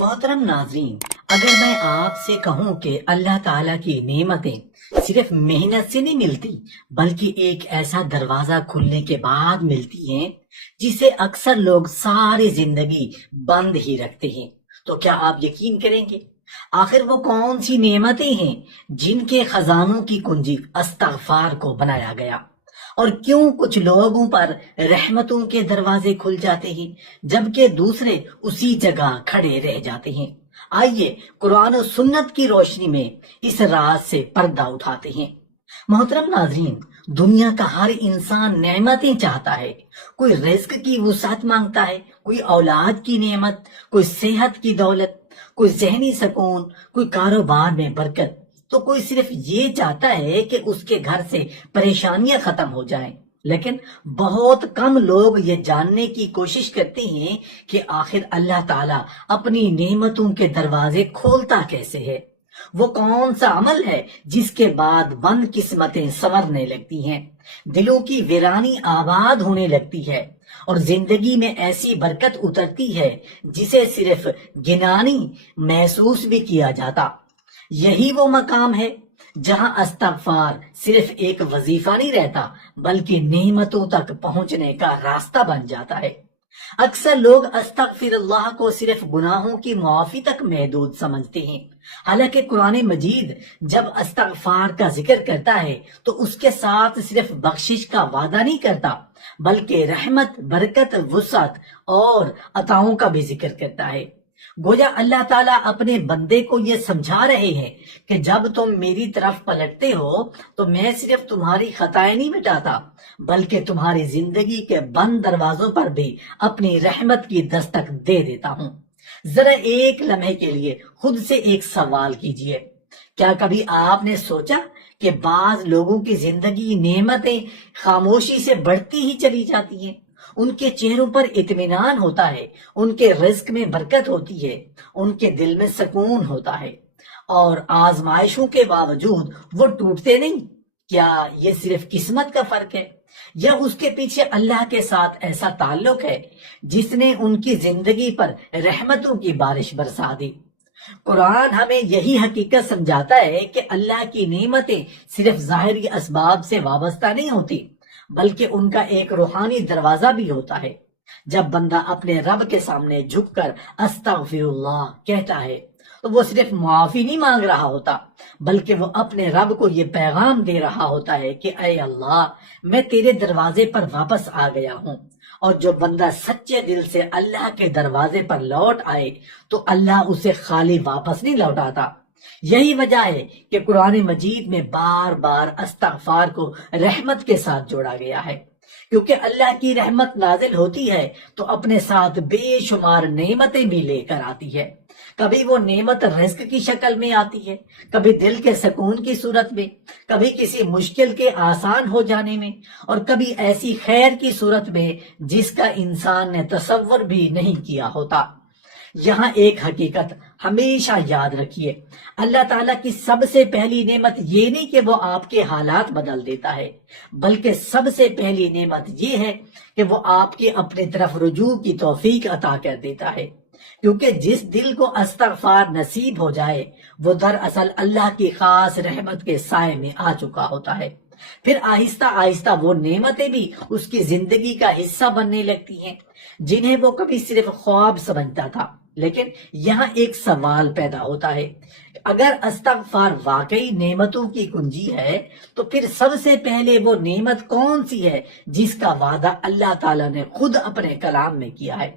محترم ناظرین، اگر میں آپ سے کہوں کہ اللہ تعالیٰ کی نعمتیں صرف محنت سے نہیں ملتی بلکہ ایک ایسا دروازہ کھلنے کے بعد ملتی ہیں جسے اکثر لوگ ساری زندگی بند ہی رکھتے ہیں، تو کیا آپ یقین کریں گے؟ آخر وہ کون سی نعمتیں ہیں جن کے خزانوں کی کنجی استغفار کو بنایا گیا؟ اور کیوں کچھ لوگوں پر رحمتوں کے دروازے کھل جاتے ہیں جبکہ دوسرے اسی جگہ کھڑے رہ جاتے ہیں؟ آئیے قرآن و سنت کی روشنی میں اس راز سے پردہ اٹھاتے ہیں۔ محترم ناظرین، دنیا کا ہر انسان نعمتیں چاہتا ہے۔ کوئی رزق کی وسعت مانگتا ہے، کوئی اولاد کی نعمت، کوئی صحت کی دولت، کوئی ذہنی سکون، کوئی کاروبار میں برکت، تو کوئی صرف یہ چاہتا ہے کہ اس کے گھر سے پریشانیاں ختم ہو جائیں۔ لیکن بہت کم لوگ یہ جاننے کی کوشش کرتے ہیں کہ آخر اللہ تعالیٰ اپنی نعمتوں کے دروازے کھولتا کیسے ہے؟ وہ کون سا عمل ہے جس کے بعد بند قسمتیں سنورنے لگتی ہیں، دلوں کی ویرانی آباد ہونے لگتی ہے اور زندگی میں ایسی برکت اترتی ہے جسے صرف گنانی محسوس بھی کیا جاتا؟ یہی وہ مقام ہے جہاں استغفار صرف ایک وظیفہ نہیں رہتا بلکہ نعمتوں تک پہنچنے کا راستہ بن جاتا ہے۔ اکثر لوگ استغفر اللہ کو صرف گناہوں کی معافی تک محدود سمجھتے ہیں، حالانکہ قرآن مجید جب استغفار کا ذکر کرتا ہے تو اس کے ساتھ صرف بخشش کا وعدہ نہیں کرتا بلکہ رحمت، برکت، وسعت اور عطاؤں کا بھی ذکر کرتا ہے۔ گویا اللہ تعالیٰ اپنے بندے کو یہ سمجھا رہے ہیں کہ جب تم میری طرف پلٹتے ہو تو میں صرف تمہاری خطائیں نہیں مٹاتا بلکہ تمہاری زندگی کے بند دروازوں پر بھی اپنی رحمت کی دستک دے دیتا ہوں۔ ذرا ایک لمحے کے لیے خود سے ایک سوال کیجئے، کیا کبھی آپ نے سوچا کہ بعض لوگوں کی زندگی نعمتیں خاموشی سے بڑھتی ہی چلی جاتی ہیں؟ ان کے چہروں پر اطمینان ہوتا ہے، ان کے رزق میں برکت ہوتی ہے، ان کے دل میں سکون ہوتا ہے، اور آزمائشوں کے باوجود وہ ٹوٹتے نہیں۔ کیا یہ صرف قسمت کا فرق ہے یا اس کے پیچھے اللہ کے ساتھ ایسا تعلق ہے جس نے ان کی زندگی پر رحمتوں کی بارش برسا دی؟ قرآن ہمیں یہی حقیقت سمجھاتا ہے کہ اللہ کی نعمتیں صرف ظاہری اسباب سے وابستہ نہیں ہوتی بلکہ ان کا ایک روحانی دروازہ بھی ہوتا ہے۔ جب بندہ اپنے رب کے سامنے جھک کر استغفر اللہ کہتا ہے تو وہ صرف معافی نہیں مانگ رہا ہوتا بلکہ وہ اپنے رب کو یہ پیغام دے رہا ہوتا ہے کہ اے اللہ، میں تیرے دروازے پر واپس آ گیا ہوں۔ اور جو بندہ سچے دل سے اللہ کے دروازے پر لوٹ آئے تو اللہ اسے خالی واپس نہیں لوٹاتا۔ یہی وجہ ہے کہ قرآن مجید میں بار بار استغفار کو رحمت کے ساتھ جوڑا گیا ہے، کیونکہ اللہ کی رحمت نازل ہوتی ہے تو اپنے ساتھ بے شمار نعمتیں بھی لے کر آتی ہے۔ کبھی وہ نعمت رزق کی شکل میں آتی ہے، کبھی دل کے سکون کی صورت میں، کبھی کسی مشکل کے آسان ہو جانے میں، اور کبھی ایسی خیر کی صورت میں جس کا انسان نے تصور بھی نہیں کیا ہوتا۔ یہاں ایک حقیقت ہمیشہ یاد رکھیے، اللہ تعالیٰ کی سب سے پہلی نعمت یہ نہیں کہ وہ آپ کے حالات بدل دیتا ہے، بلکہ سب سے پہلی نعمت یہ ہے کہ وہ آپ کے اپنے طرف رجوع کی توفیق عطا کر دیتا ہے، کیونکہ جس دل کو استغفار نصیب ہو جائے وہ دراصل اللہ کی خاص رحمت کے سائے میں آ چکا ہوتا ہے۔ پھر آہستہ آہستہ وہ نعمتیں بھی اس کی زندگی کا حصہ بننے لگتی ہیں جنہیں وہ کبھی صرف خواب سمجھتا تھا۔ لیکن یہاں ایک سوال پیدا ہوتا ہے، اگر استغفار واقعی نعمتوں کی کنجی ہے تو پھر سب سے پہلے وہ نعمت کون سی ہے جس کا وعدہ اللہ تعالیٰ نے خود اپنے کلام میں کیا ہے؟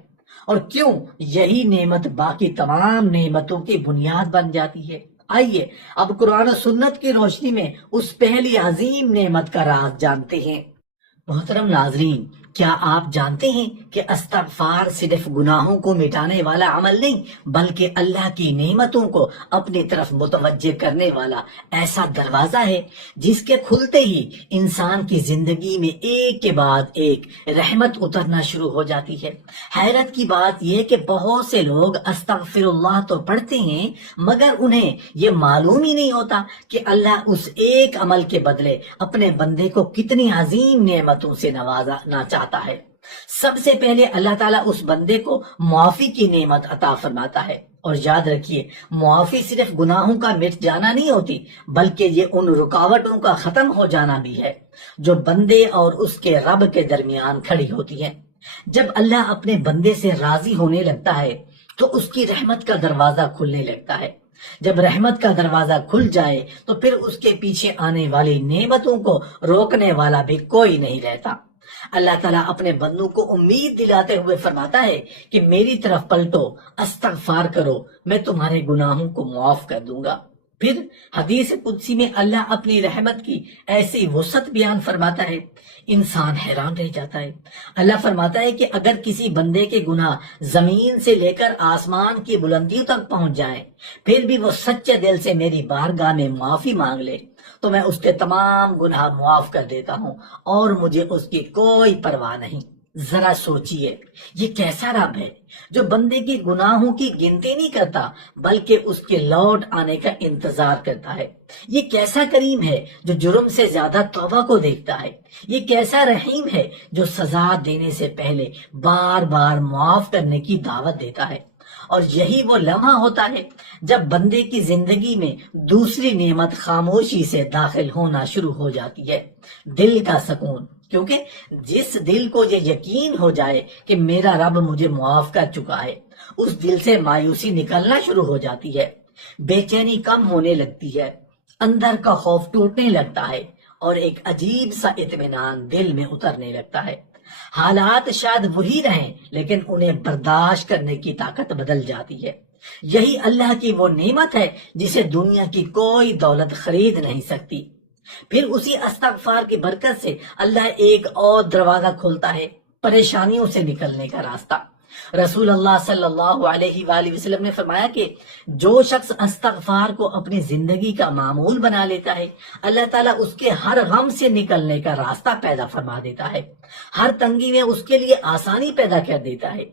اور کیوں یہی نعمت باقی تمام نعمتوں کی بنیاد بن جاتی ہے؟ آئیے اب قرآن و سنت کی روشنی میں اس پہلی عظیم نعمت کا راز جانتے ہیں۔ محترم ناظرین، کیا آپ جانتے ہیں کہ استغفار صرف گناہوں کو مٹانے والا عمل نہیں بلکہ اللہ کی نعمتوں کو اپنی طرف متوجہ کرنے والا ایسا دروازہ ہے جس کے کھلتے ہی انسان کی زندگی میں ایک کے بعد ایک رحمت اترنا شروع ہو جاتی ہے۔ حیرت کی بات یہ کہ بہت سے لوگ استغفر اللہ تو پڑھتے ہیں مگر انہیں یہ معلوم ہی نہیں ہوتا کہ اللہ اس ایک عمل کے بدلے اپنے بندے کو کتنی عظیم نعمتوں سے نوازنا چاہتا ہے۔ سب سے پہلے اللہ تعالیٰ اس بندے کو معافی کی نعمت عطا فرماتا ہے، اور یاد رکھیے معافی صرف گناہوں کا مٹ جانا نہیں ہوتی، بلکہ یہ ان رکاوٹوں کا ختم ہو جانا بھی ہے جو بندے اور اس کے رب کے درمیان کھڑی ہوتی ہے۔ جب اللہ اپنے بندے سے راضی ہونے لگتا ہے تو اس کی رحمت کا دروازہ کھلنے لگتا ہے۔ جب رحمت کا دروازہ کھل جائے تو پھر اس کے پیچھے آنے والی نعمتوں کو روکنے والا بھی کوئی نہیں رہتا۔ اللہ تعالیٰ اپنے بندوں کو امید دلاتے ہوئے فرماتا ہے کہ میری طرف پلٹو، استغفار کرو، میں تمہارے گناہوں کو معاف کر دوں گا۔ پھر حدیث قدسی میں اللہ اپنی رحمت کی ایسی وسعت بیان فرماتا ہے، انسان حیران رہ جاتا ہے۔ اللہ فرماتا ہے کہ اگر کسی بندے کے گناہ زمین سے لے کر آسمان کی بلندیوں تک پہنچ جائیں، پھر بھی وہ سچے دل سے میری بارگاہ میں معافی مانگ لے تو میں اس کے تمام گناہ معاف کر دیتا ہوں اور مجھے اس کی کوئی پرواہ نہیں۔ ذرا سوچئے یہ کیسا رب ہے جو بندے کی گناہوں کی گنتی نہیں کرتا بلکہ اس کے لوٹ آنے کا انتظار کرتا ہے۔ یہ کیسا کریم ہے جو جرم سے زیادہ توبہ کو دیکھتا ہے۔ یہ کیسا رحیم ہے جو سزا دینے سے پہلے بار بار معاف کرنے کی دعوت دیتا ہے۔ اور یہی وہ لمحہ ہوتا ہے جب بندے کی زندگی میں دوسری نعمت خاموشی سے داخل ہونا شروع ہو جاتی ہے، دل کا سکون۔ کیونکہ جس دل کو یہ یقین ہو جائے کہ میرا رب مجھے معاف کر چکا ہے، اس دل سے مایوسی نکلنا شروع ہو جاتی ہے، بے چینی کم ہونے لگتی ہے، اندر کا خوف ٹوٹنے لگتا ہے اور ایک عجیب سا اطمینان دل میں اترنے لگتا ہے۔ حالات شاید وہی رہیں لیکن انہیں برداشت کرنے کی طاقت بدل جاتی ہے۔ یہی اللہ کی وہ نعمت ہے جسے دنیا کی کوئی دولت خرید نہیں سکتی۔ پھر اسی استغفار کی برکت سے اللہ ایک اور دروازہ کھولتا ہے، پریشانیوں سے نکلنے کا راستہ۔ رسول اللہ صلی اللہ علیہ وآلہ وسلم نے فرمایا کہ جو شخص استغفار کو اپنی زندگی کا معمول بنا لیتا ہے، اللہ تعالیٰ اس کے ہر غم سے نکلنے کا راستہ پیدا فرما دیتا ہے، ہر تنگی میں اس کے لیے آسانی پیدا کر دیتا ہے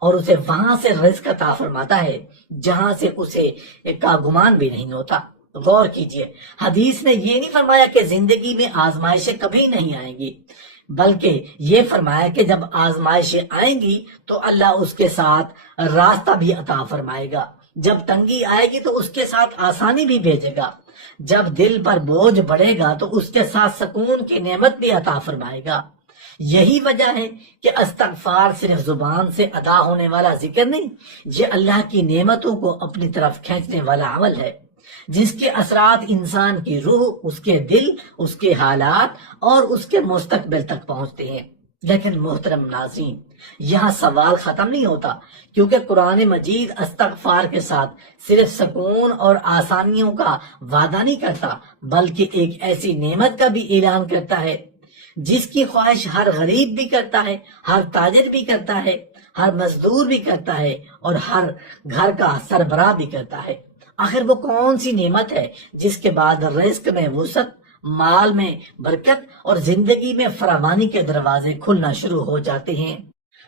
اور اسے وہاں سے رزق عطا فرماتا ہے جہاں سے اسے کا گمان بھی نہیں ہوتا۔ غور کیجئے، حدیث نے یہ نہیں فرمایا کہ زندگی میں آزمائشیں کبھی نہیں آئیں گی، بلکہ یہ فرمایا کہ جب آزمائشیں آئیں گی تو اللہ اس کے ساتھ راستہ بھی عطا فرمائے گا، جب تنگی آئے گی تو اس کے ساتھ آسانی بھی بھیجے گا، جب دل پر بوجھ بڑھے گا تو اس کے ساتھ سکون کی نعمت بھی عطا فرمائے گا۔ یہی وجہ ہے کہ استغفار صرف زبان سے ادا ہونے والا ذکر نہیں، یہ اللہ کی نعمتوں کو اپنی طرف کھینچنے والا عمل ہے جس کے اثرات انسان کی روح، اس کے دل، اس کے حالات اور اس کے مستقبل تک پہنچتے ہیں۔ لیکن محترم ناظرین، یہاں سوال ختم نہیں ہوتا، کیونکہ قرآن مجید استغفار کے ساتھ صرف سکون اور آسانیوں کا وعدہ نہیں کرتا بلکہ ایک ایسی نعمت کا بھی اعلان کرتا ہے جس کی خواہش ہر غریب بھی کرتا ہے، ہر تاجر بھی کرتا ہے، ہر مزدور بھی کرتا ہے اور ہر گھر کا سربراہ بھی کرتا ہے۔ آخر وہ کون سی نعمت ہے جس کے بعد رزق میں وسعت، مال میں برکت اور زندگی میں فراوانی کے دروازے کھلنا شروع ہو جاتے ہیں؟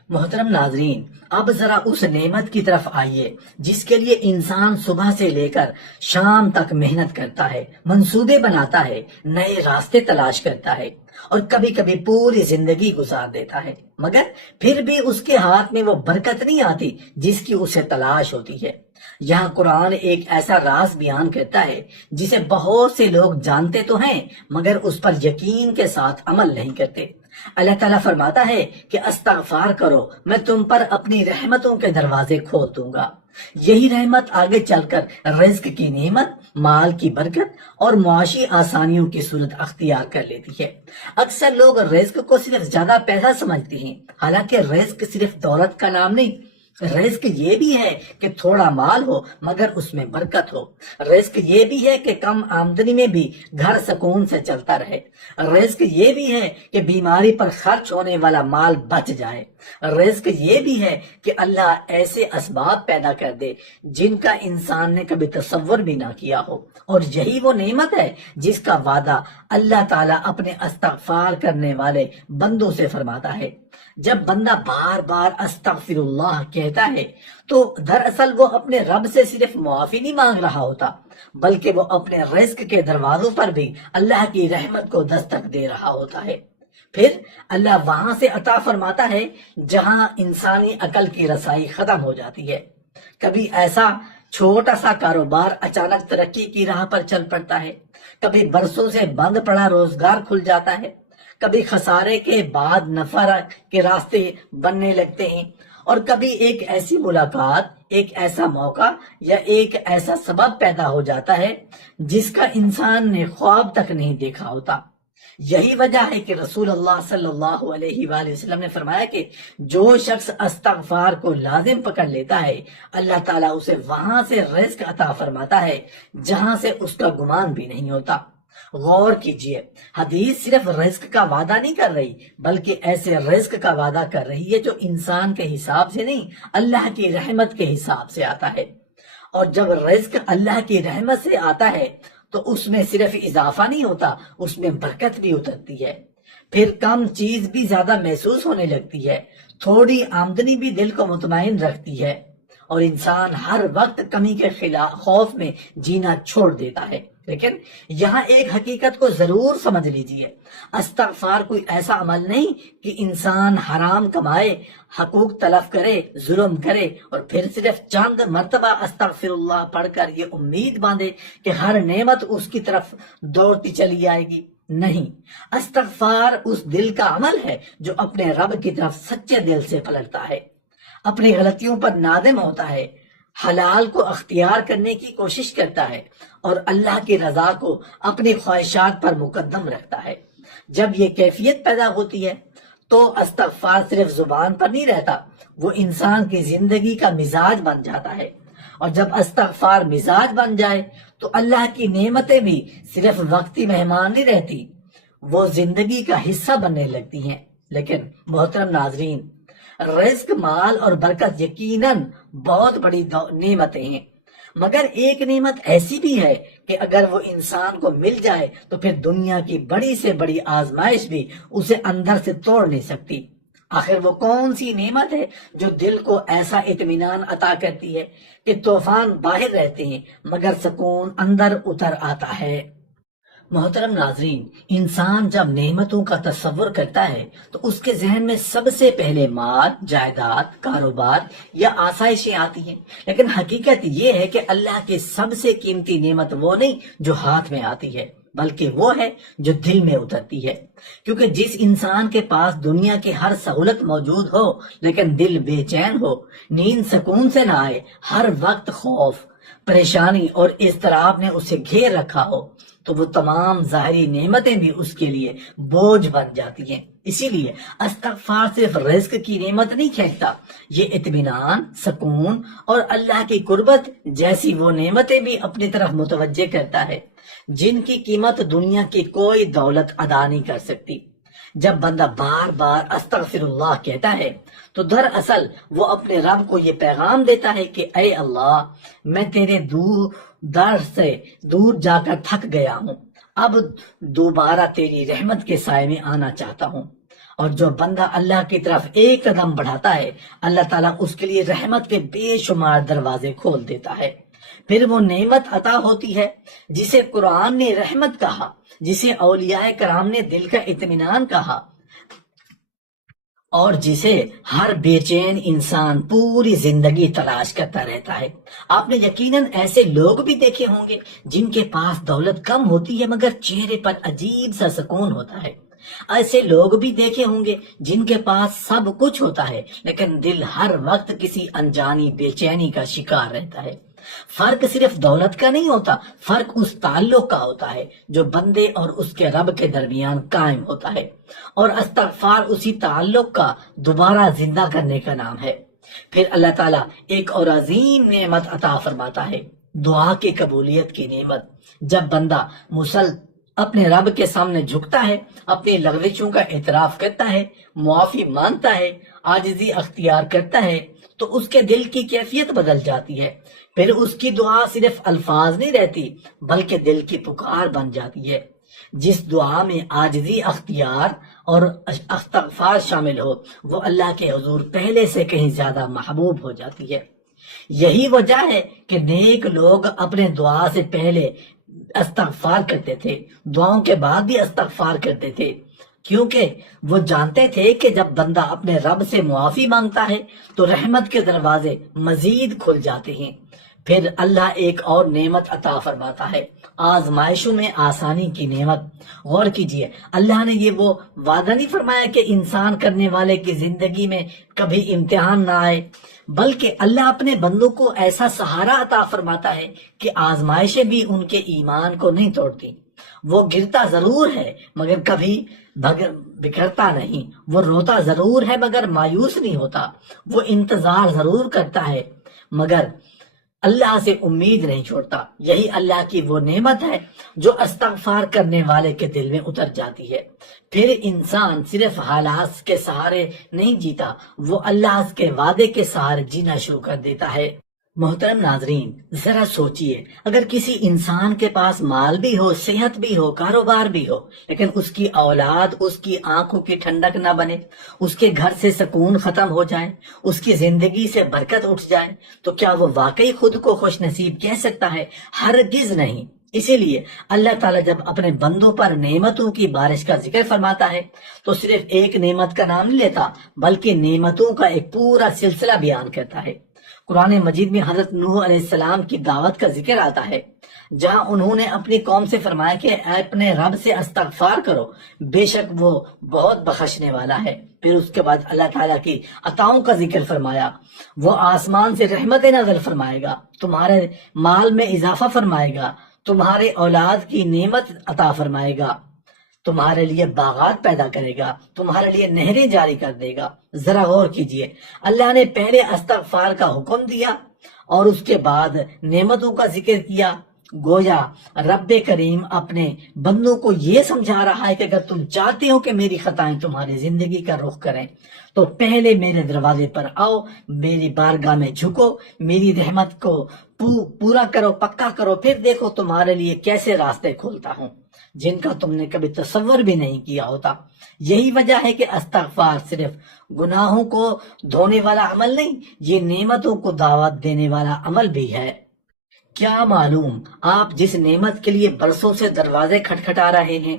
محترم ناظرین، اب ذرا اس نعمت کی طرف آئیے جس کے لیے انسان صبح سے لے کر شام تک محنت کرتا ہے، منصوبے بناتا ہے، نئے راستے تلاش کرتا ہے اور کبھی کبھی پوری زندگی گزار دیتا ہے، مگر پھر بھی اس کے ہاتھ میں وہ برکت نہیں آتی جس کی اسے تلاش ہوتی ہے۔ یہاں قرآن ایک ایسا راز بیان کرتا ہے جسے بہت سے لوگ جانتے تو ہیں مگر اس پر یقین کے ساتھ عمل نہیں کرتے۔ اللہ تعالیٰ فرماتا ہے کہ استغفار کرو، میں تم پر اپنی رحمتوں کے دروازے کھول دوں گا۔ یہی رحمت آگے چل کر رزق کی نعمت، مال کی برکت اور معاشی آسانیوں کی صورت اختیار کر لیتی ہے۔ اکثر لوگ رزق کو صرف زیادہ پیسہ سمجھتے ہیں، حالانکہ رزق صرف دولت کا نام نہیں، رزق یہ بھی ہے کہ تھوڑا مال ہو مگر اس میں برکت ہو۔ رزق یہ بھی ہے کہ کم آمدنی میں بھی گھر سکون سے چلتا رہے۔ رزق یہ بھی ہے کہ بیماری پر خرچ ہونے والا مال بچ جائے۔ رزق یہ بھی ہے کہ اللہ ایسے اسباب پیدا کر دے جن کا انسان نے کبھی تصور بھی نہ کیا ہو، اور یہی وہ نعمت ہے جس کا وعدہ اللہ تعالیٰ اپنے استغفار کرنے والے بندوں سے فرماتا ہے۔ جب بندہ بار بار استغفر اللہ کہتا ہے تو دراصل وہ اپنے رب سے صرف معافی نہیں مانگ رہا ہوتا بلکہ وہ اپنے رزق کے دروازوں پر بھی اللہ کی رحمت کو دستک دے رہا ہوتا ہے۔ پھر اللہ وہاں سے عطا فرماتا ہے جہاں انسانی عقل کی رسائی ختم ہو جاتی ہے۔ کبھی ایسا چھوٹا سا کاروبار اچانک ترقی کی راہ پر چل پڑتا ہے، کبھی برسوں سے بند پڑا روزگار کھل جاتا ہے، کبھی خسارے کے بعد نفع کے راستے بننے لگتے ہیں، اور کبھی ایک ایسی ملاقات، ایک ایسا موقع یا ایک ایسا سبب پیدا ہو جاتا ہے جس کا انسان نے خواب تک نہیں دیکھا ہوتا۔ یہی وجہ ہے کہ رسول اللہ صلی اللہ علیہ وآلہ وسلم نے فرمایا کہ جو شخص استغفار کو لازم پکڑ لیتا ہے، اللہ تعالیٰ اسے وہاں سے رزق عطا فرماتا ہے جہاں سے اس کا گمان بھی نہیں ہوتا۔ غور کیجئے، حدیث صرف رزق کا وعدہ نہیں کر رہی، بلکہ ایسے رزق کا وعدہ کر رہی ہے جو انسان کے حساب سے نہیں، اللہ کی رحمت کے حساب سے آتا ہے۔ اور جب رزق اللہ کی رحمت سے آتا ہے تو اس میں صرف اضافہ نہیں ہوتا، اس میں برکت بھی اترتی ہے۔ پھر کم چیز بھی زیادہ محسوس ہونے لگتی ہے، تھوڑی آمدنی بھی دل کو مطمئن رکھتی ہے، اور انسان ہر وقت کمی کے خلاف خوف میں جینا چھوڑ دیتا ہے۔ لیکن یہاں ایک حقیقت کو ضرور سمجھ لیجئے، استغفار کوئی ایسا عمل نہیں کہ انسان حرام کمائے، حقوق تلف کرے، ظلم کرے اور پھر صرف چند مرتبہ استغفر اللہ پڑھ کر یہ امید باندھے کہ ہر نعمت اس کی طرف دوڑتی چلی آئے گی۔ نہیں، استغفار اس دل کا عمل ہے جو اپنے رب کی طرف سچے دل سے پلٹتا ہے، اپنی غلطیوں پر نادم ہوتا ہے، حلال کو اختیار کرنے کی کوشش کرتا ہے اور اللہ کی رضا کو اپنی خواہشات پر مقدم رکھتا ہے۔ جب یہ کیفیت پیدا ہوتی ہے تو استغفار صرف زبان پر نہیں رہتا، وہ انسان کی زندگی کا مزاج بن جاتا ہے، اور جب استغفار مزاج بن جائے تو اللہ کی نعمتیں بھی صرف وقتی مہمان نہیں رہتی، وہ زندگی کا حصہ بننے لگتی ہیں۔ لیکن محترم ناظرین، رزق، مال اور برکت یقیناً بہت بڑی نعمتیں ہیں، مگر ایک نعمت ایسی بھی ہے کہ اگر وہ انسان کو مل جائے تو پھر دنیا کی بڑی سے بڑی آزمائش بھی اسے اندر سے توڑ نہیں سکتی۔ آخر وہ کون سی نعمت ہے جو دل کو ایسا اطمینان عطا کرتی ہے کہ طوفان باہر رہتے ہیں مگر سکون اندر اتر آتا ہے؟ محترم ناظرین، انسان جب نعمتوں کا تصور کرتا ہے تو اس کے ذہن میں سب سے پہلے مال، جائیداد، کاروبار یا آسائشیں آتی ہیں، لیکن حقیقت یہ ہے کہ اللہ کی سب سے قیمتی نعمت وہ نہیں جو ہاتھ میں آتی ہے، بلکہ وہ ہے جو دل میں اترتی ہے۔ کیونکہ جس انسان کے پاس دنیا کی ہر سہولت موجود ہو لیکن دل بے چین ہو، نیند سکون سے نہ آئے، ہر وقت خوف، پریشانی اور اضطراب نے اسے گھیر رکھا ہو، تو وہ تمام ظاہری نعمتیں بھی اس کے لیے بوجھ بن جاتی ہیں۔ اسی لیے استغفار صرف رزق کی نعمت نہیں کھینچتا، یہ اطمینان، سکون اور اللہ کی قربت جیسی وہ نعمتیں بھی اپنی طرف متوجہ کرتا ہے جن کی قیمت دنیا کی کوئی دولت ادا نہیں کر سکتی۔ جب بندہ بار بار استغفر اللہ کہتا ہے تو دراصل وہ اپنے رب کو یہ پیغام دیتا ہے کہ اے اللہ، میں تیرے در سے دور جا کر تھک گیا ہوں، اب دوبارہ تیری رحمت کے سائے میں آنا چاہتا ہوں۔ اور جو بندہ اللہ کی طرف ایک قدم بڑھاتا ہے، اللہ تعالیٰ اس کے لیے رحمت کے بے شمار دروازے کھول دیتا ہے۔ پھر وہ نعمت عطا ہوتی ہے جسے قرآن نے رحمت کہا، جسے اولیاء کرام نے دل کا اطمینان کہا، اور جسے ہر بے چین انسان پوری زندگی تلاش کرتا رہتا ہے۔ آپ نے یقیناً ایسے لوگ بھی دیکھے ہوں گے جن کے پاس دولت کم ہوتی ہے مگر چہرے پر عجیب سا سکون ہوتا ہے۔ ایسے لوگ بھی دیکھے ہوں گے جن کے پاس سب کچھ ہوتا ہے لیکن دل ہر وقت کسی انجانی بے چینی کا شکار رہتا ہے۔ فرق صرف دولت کا نہیں ہوتا، فرق اس تعلق کا ہوتا ہے جو بندے اور اس کے رب کے درمیان قائم ہوتا ہے، اور استغفار اسی تعلق کا دوبارہ زندہ کرنے کا نام ہے۔ پھر اللہ تعالیٰ ایک اور عظیم نعمت عطا فرماتا ہے، دعا کی قبولیت کی نعمت۔ جب بندہ اپنے رب کے سامنے جھکتا ہے، اپنی لغزشوں کا اعتراف کرتا ہے، معافی مانگتا ہے، عاجزی اختیار کرتا ہے، تو اس کے دل کی کیفیت بدل جاتی ہے۔ پھر اس کی دعا صرف الفاظ نہیں رہتی بلکہ دل کی پکار بن جاتی ہے۔ جس دعا میں عاجزی اختیار اور استغفار شامل ہو وہ اللہ کے حضور پہلے سے کہیں زیادہ محبوب ہو جاتی ہے۔ یہی وجہ ہے کہ نیک لوگ اپنے دعا سے پہلے استغفار کرتے تھے، دعاؤں کے بعد بھی استغفار کرتے تھے، کیونکہ وہ جانتے تھے کہ جب بندہ اپنے رب سے معافی مانگتا ہے تو رحمت کے دروازے مزید کھل جاتے ہیں۔ پھر اللہ ایک اور نعمت عطا فرماتا ہے، آزمائشوں میں آسانی کی نعمت۔ غور کیجئے، اللہ نے یہ وہ وعدہ نہیں فرمایا کہ انسان کرنے والے کی زندگی میں کبھی امتحان نہ آئے، بلکہ اللہ اپنے بندوں کو ایسا سہارا عطا فرماتا ہے کہ آزمائشیں بھی ان کے ایمان کو نہیں توڑتی۔ وہ گرتا ضرور ہے مگر کبھی بکھرتا نہیں، وہ روتا ضرور ہے مگر مایوس نہیں ہوتا، وہ انتظار ضرور کرتا ہے مگر اللہ سے امید نہیں چھوڑتا۔ یہی اللہ کی وہ نعمت ہے جو استغفار کرنے والے کے دل میں اتر جاتی ہے۔ پھر انسان صرف حالات کے سہارے نہیں جیتا، وہ اللہ کے وعدے کے سہارے جینا شروع کر دیتا ہے۔ محترم ناظرین، ذرا سوچئے، اگر کسی انسان کے پاس مال بھی ہو، صحت بھی ہو، کاروبار بھی ہو، لیکن اس کی اولاد اس کی آنکھوں کی ٹھنڈک نہ بنے، اس کے گھر سے سکون ختم ہو جائے، اس کی زندگی سے برکت اٹھ جائے، تو کیا وہ واقعی خود کو خوش نصیب کہہ سکتا ہے؟ ہرگز نہیں۔ اسی لیے اللہ تعالیٰ جب اپنے بندوں پر نعمتوں کی بارش کا ذکر فرماتا ہے تو صرف ایک نعمت کا نام نہیں لیتا، بلکہ نعمتوں کا ایک پورا سلسلہ بیان کرتا ہے۔ قرآن مجید میں حضرت نوح علیہ السلام کی دعوت کا ذکر آتا ہے، جہاں انہوں نے اپنی قوم سے فرمایا کہ اپنے رب سے استغفار کرو، بے شک وہ بہت بخشنے والا ہے۔ پھر اس کے بعد اللہ تعالیٰ کی عطاؤں کا ذکر فرمایا، وہ آسمان سے رحمتیں نازل فرمائے گا، تمہارے مال میں اضافہ فرمائے گا، تمہارے اولاد کی نعمت عطا فرمائے گا، تمہارے لیے باغات پیدا کرے گا، تمہارے لیے نہریں جاری کر دے گا۔ ذرا غور کیجئے، اللہ نے پہلے استغفار کا حکم دیا اور اس کے بعد نعمتوں کا ذکر کیا۔ گویا رب کریم اپنے بندوں کو یہ سمجھا رہا ہے کہ اگر تم چاہتے ہو کہ میری خطائیں تمہاری زندگی کا رخ کریں تو پہلے میرے دروازے پر آؤ، میری بارگاہ میں جھکو، میری رحمت کو پورا کرو، پکا کرو، پھر دیکھو تمہارے لیے کیسے راستے کھولتا ہوں جن کا تم نے کبھی تصور بھی نہیں کیا ہوتا۔ یہی وجہ ہے کہ استغفار صرف گناہوں کو دھونے والا عمل نہیں، یہ نعمتوں کو دعوت دینے والا عمل بھی ہے۔ کیا معلوم آپ جس نعمت کے لیے برسوں سے دروازے کھٹکھٹا رہے ہیں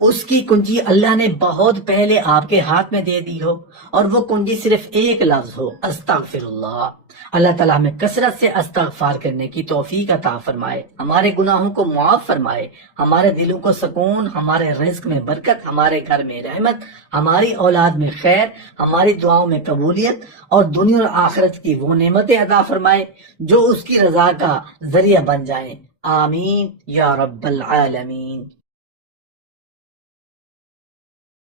اس کی کنجی اللہ نے بہت پہلے آپ کے ہاتھ میں دے دی ہو، اور وہ کنجی صرف ایک لفظ ہو، استغفر اللہ۔ اللہ تعالیٰ ہمیں کثرت سے استغفار کرنے کی توفیق عطا فرمائے، ہمارے گناہوں کو معاف فرمائے، ہمارے دلوں کو سکون، ہمارے رزق میں برکت، ہمارے گھر میں رحمت، ہماری اولاد میں خیر، ہماری دعاؤں میں قبولیت، اور دنیا اور آخرت کی وہ نعمتیں عطا فرمائے جو اس کی رضا کا ذریعہ بن جائیں۔ آمین یا رب العالمین۔